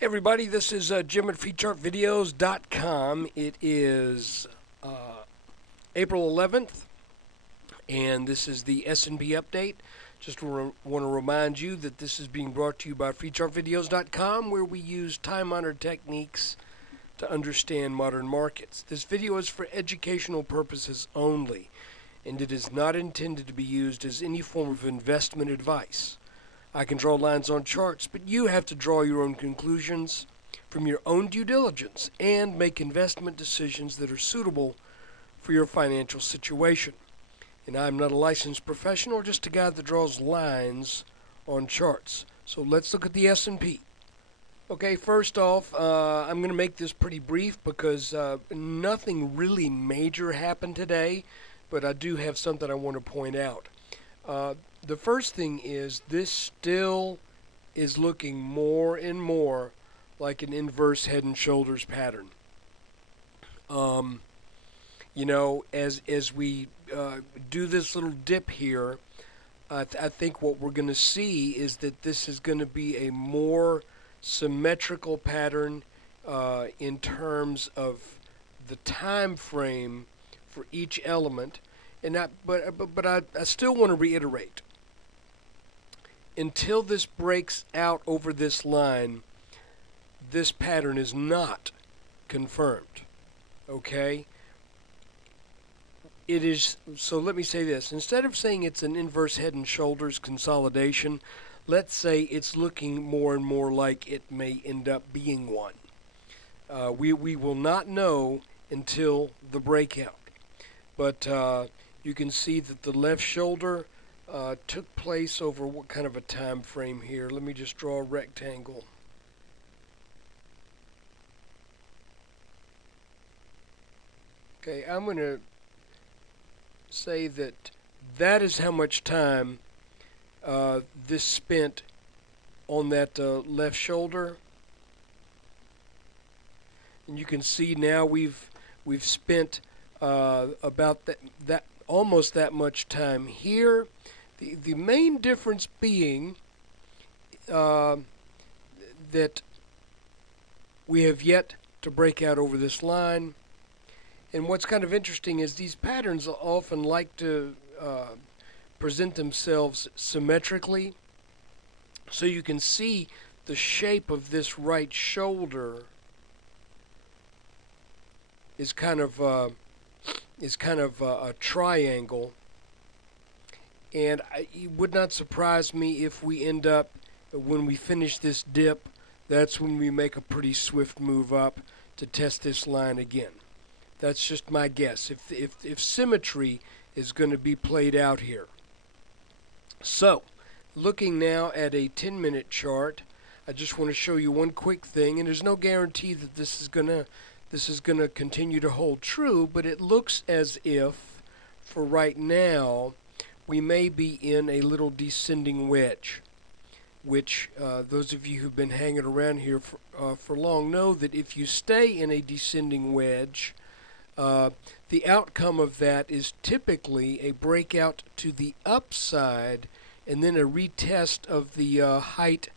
Hey everybody, this is Jim at feedchartvideos.com. It is April 11th, and this is the S&P update. Just want to remind you that this is being brought to you by feedchartvideos.com, where we use time-honored techniques to understand modern markets. This video is for educational purposes only, and it is not intended to be used as any form of investment advice. I can draw lines on charts, but you have to draw your own conclusions from your own due diligence and make investment decisions that are suitable for your financial situation. And I'm not a licensed professional, just a guy that draws lines on charts. So let's look at the S&P. Okay, first off, I'm going to make this pretty brief because nothing really major happened today, but I do have something I want to point out. The first thing is this still is looking more and more like an inverse head and shoulders pattern. As we do this little dip here, I think what we're going to see is that this is going to be a more symmetrical pattern in terms of the time frame for each element. But I still want to reiterate, until this breaks out over this line, this pattern is not confirmed. Okay? It is, so let me say this. Instead of saying it's an inverse head and shoulders consolidation, let's say it's looking more and more like it may end up being one. We will not know until the breakout. But you can see that the left shoulder took place over what kind of a time frame here. Let me just draw a rectangle. Okay, I'm going to say that that is how much time this spent on that left shoulder. And you can see now we've spent about that almost that much time here. The main difference being that we have yet to break out over this line. And what's kind of interesting is these patterns often like to present themselves symmetrically. So you can see the shape of this right shoulder is kind of a triangle, and it would not surprise me if we end up, when we finish this dip, that's when we make a pretty swift move up to test this line again. That's just my guess, if symmetry is going to be played out here. So, looking now at a 10-minute chart, I just want to show you one quick thing, and there's no guarantee that this is going to continue to hold true, but it looks as if, for right now, we may be in a little descending wedge, which those of you who've been hanging around here for long know that if you stay in a descending wedge, the outcome of that is typically a breakout to the upside and then a retest of the height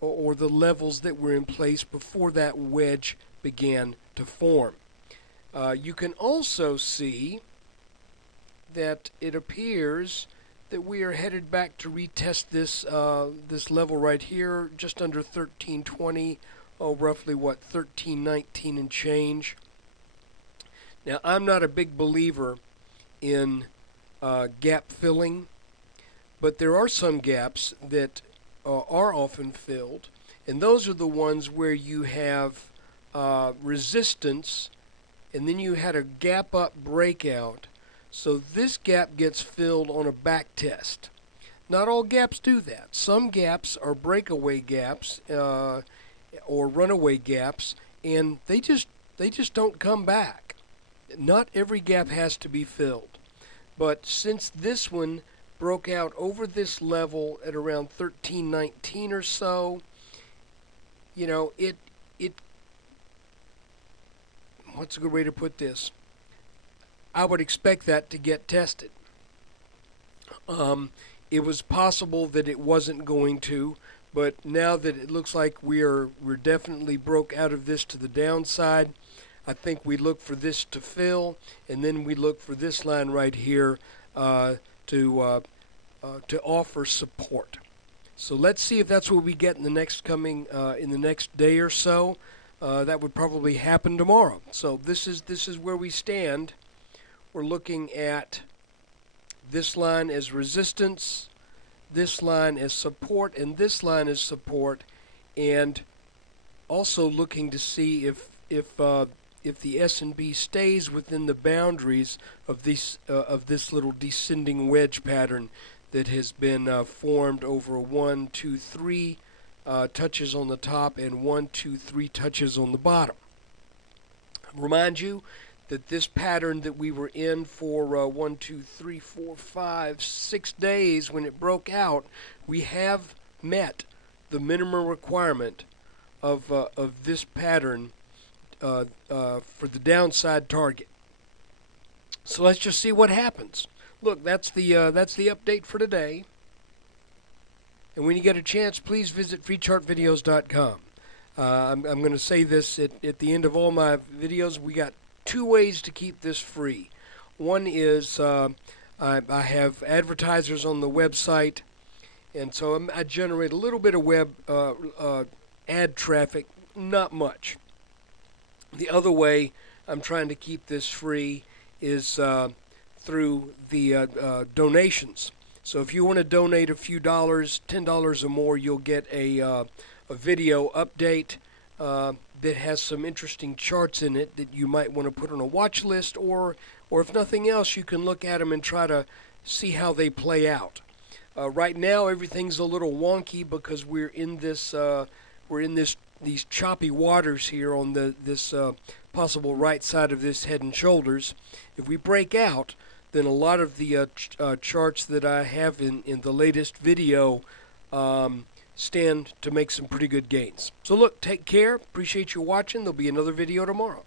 or the levels that were in place before that wedge began to form. You can also see that it appears that we are headed back to retest this this level right here, just under 1320, roughly what, 1319 and change. Now, I'm not a big believer in gap filling, but there are some gaps that are often filled, and those are the ones where you have resistance, and then you had a gap up breakout. So this gap gets filled on a back test. Not all gaps do that. Some gaps are breakaway gaps or runaway gaps, and they just don't come back. Not every gap has to be filled. But since this one broke out over this level at around 1319 or so, you know, it what's a good way to put this? I would expect that to get tested. It was possible that it wasn't going to, But now that it looks like we're definitely broke out of this to the downside, I think we look for this to fill, and then we look for this line right here to offer support. So let's see if that's what we get in the next day or so. That would probably happen tomorrow. So this is where we stand. We're looking at this line as resistance, this line as support, and this line as support, and also looking to see if the S&P stays within the boundaries of this little descending wedge pattern that has been formed over 1, 2, 3 touches on the top and 1, 2, 3 touches on the bottom. Remind you that this pattern that we were in for 1, 2, 3, 4, 5, 6 days when it broke out, we have met the minimum requirement of this pattern for the downside target. So let's just see what happens. Look, that's the update for today. And when you get a chance, please visit freechartvideos.com. I'm going to say this at the end of all my videos. We got 2 ways to keep this free. One is I have advertisers on the website, and so I generate a little bit of web ad traffic, not much. The other way I'm trying to keep this free is through the donations. So if you want to donate a few dollars, $10 or more, you'll get a video update that has some interesting charts in it that you might want to put on a watch list, or if nothing else, you can look at them and try to see how they play out. Right now, everything's a little wonky because we're in these choppy waters here on this possible right side of this head and shoulders. If we break out, then a lot of the charts that I have in the latest video stand to make some pretty good gains. So look, take care. Appreciate you watching. There'll be another video tomorrow.